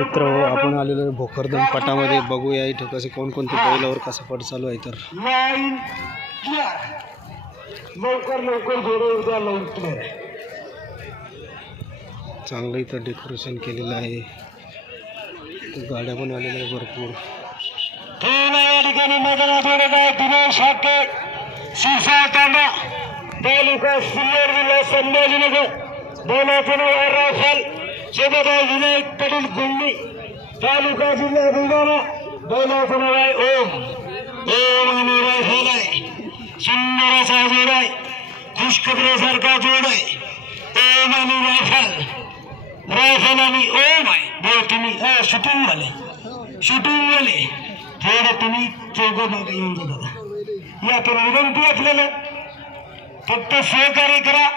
मित्र आपण आलेलो आहे भोकरदन पटामध्ये. बघूया इथं कसे कोणकोणते बैलावर कसा पट चालू आहे तर. लवकर लवकर चांगलं इथं डेकोरेशन केलेलं आहे. गाड्या पण आलेल्या आहे भरपूर. या ठिकाणी मैदानात उडत आहे दिनेश हाके. शिरसा तांडा. तालुका सिल्लोड जिल्हा संभाजीनगर. बोलाचं नाव आहे राफल सोबत विनायक पाटील गुंडी तालुका जिल्हा बुलढाणा बोलाचं नाव आहे ओम ओम आणि रायफल आहे सुंदर असा जोड आहे खुशखबरीसारखा जोड आहे ओम आणि रायफल रायफल आणि ओम आहे बो तुम्ही शूटिंग वाले शूटिंग वाले थोडं तुम्ही चौघं मागे येऊन जा दादा या तर विनंती आपल्याला फक्त सहकार्य करा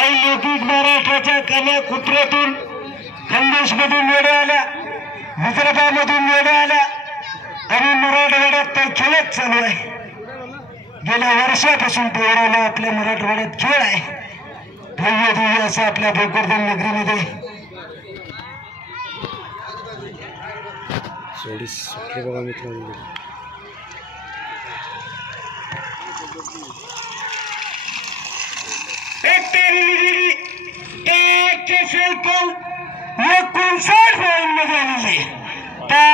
आई लौकिक महाराष्ट्राच्या कान्या कुत्र्यातून खानदेशमधून वेड्या आल्या विदर्भामधून वेड्या आल्या आणि मराठवाड्यात तर खेळच चालू आहे. गेल्या वर्षापासून पोहराला आपल्या मराठवाड्यात खेळ आहे. भव्य दिव्य असं आपल्या भोकरदन नगरीमध्ये. जोडी बघा मित्रांनो. şeytan yakun sarhoy olmadı. Ta.